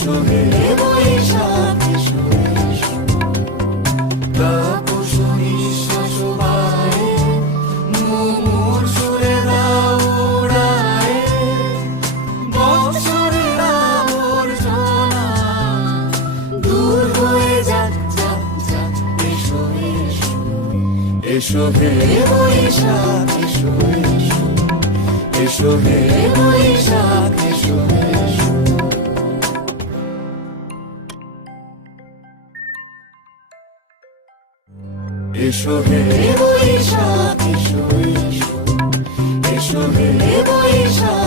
এসো হে বৈশাখ এসো এসো, তাপস নিঃশ্বাস বায়ে মুমুর সুরে দাও উড়ায়ে, বৎসরের আবর্জনা দূর হয়ে যাক যাক যাক, এসো এসো, এসো হে বৈশাখ এসো এসো, এসো হে বৈশাখ এসো এসো। এসো হে বৈশাখ এসো এসো, এসো হে বৈশাখ।